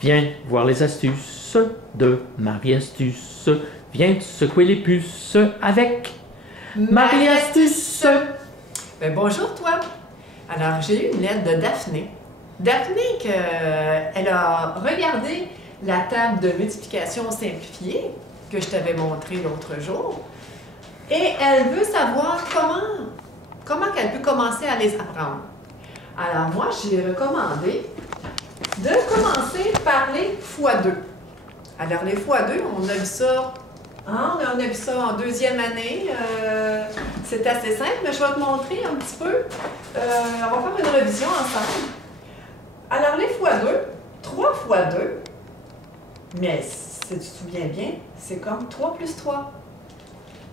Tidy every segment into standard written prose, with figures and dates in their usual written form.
Viens voir les astuces de Marie Astuce. Viens te secouer les puces avec Marie Astuce. Ben, bonjour toi. Alors j'ai eu une lettre de Daphné. Daphné, elle a regardé la table de multiplication simplifiée que je t'avais montrée l'autre jour et elle veut savoir comment qu'elle peut commencer à les apprendre. Alors moi, j'ai recommandé de commencer par les x2. Alors les x2, on a vu ça, on a vu ça en deuxième année. C'est assez simple, mais je vais te montrer un petit peu. On va faire une révision ensemble. Alors les x2, 3 fois 2, mais si tu te souviens bien, c'est comme 3 plus 3.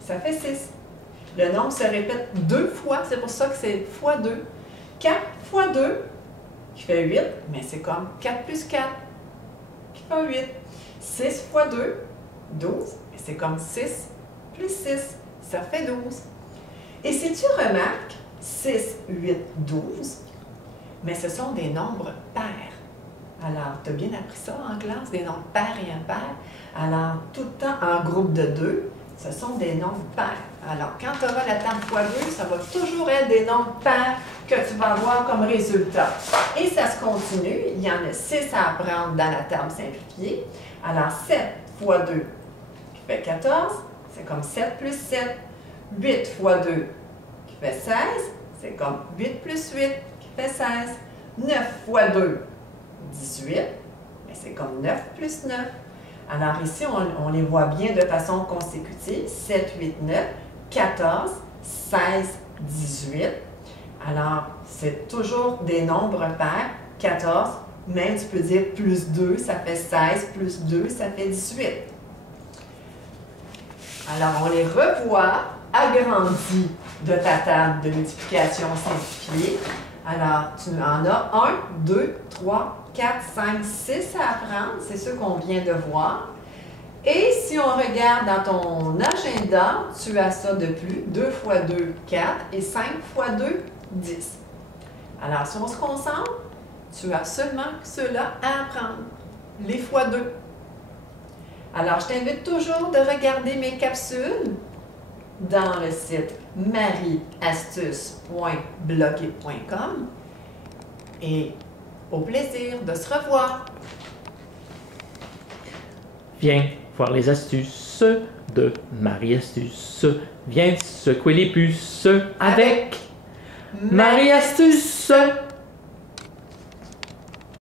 Ça fait 6. Le nombre se répète 2 fois, c'est pour ça que c'est x2. 4 fois 2, qui fait 8, mais c'est comme 4 plus 4, qui fait 8. 6 fois 2, 12, mais c'est comme 6 plus 6, ça fait 12. Et si tu remarques, 6, 8, 12, mais ce sont des nombres pairs. Alors, tu as bien appris ça en classe, des nombres pairs et impairs. Alors, tout le temps en groupe de 2, ce sont des nombres pairs. Alors, quand tu auras la table x2, ça va toujours être des nombres pairs que tu vas avoir comme résultat. Et ça se continue. Il y en a 6 à apprendre dans la table simplifiée. Alors, 7 fois 2 qui fait 14, c'est comme 7 plus 7. 8 fois 2 qui fait 16, c'est comme 8 plus 8 qui fait 16. 9 fois 2, 18, mais c'est comme 9 plus 9. Alors ici, on les voit bien de façon consécutive. 7, 8, 9, 14, 16, 18. Alors, c'est toujours des nombres pairs. 14, même tu peux dire plus 2, ça fait 16, plus 2, ça fait 18. Alors, on les revoit agrandis de ta table de multiplication simplifiée. Alors, tu en as 1, 2, 3, 4, 5, 6 à apprendre. C'est ceux qu'on vient de voir. Et si on regarde dans ton agenda, tu as ça de plus. 2 fois 2, 4 et 5 fois 2, 10. Alors, si on se concentre, tu as seulement ceux-là à apprendre. Les fois 2. Alors, je t'invite toujours de regarder mes capsules dans le site marieastuce.blogué.com et au plaisir de se revoir. Viens voir les astuces de Marie Astuce. Viens te secouer les puces avec Marie Astuce.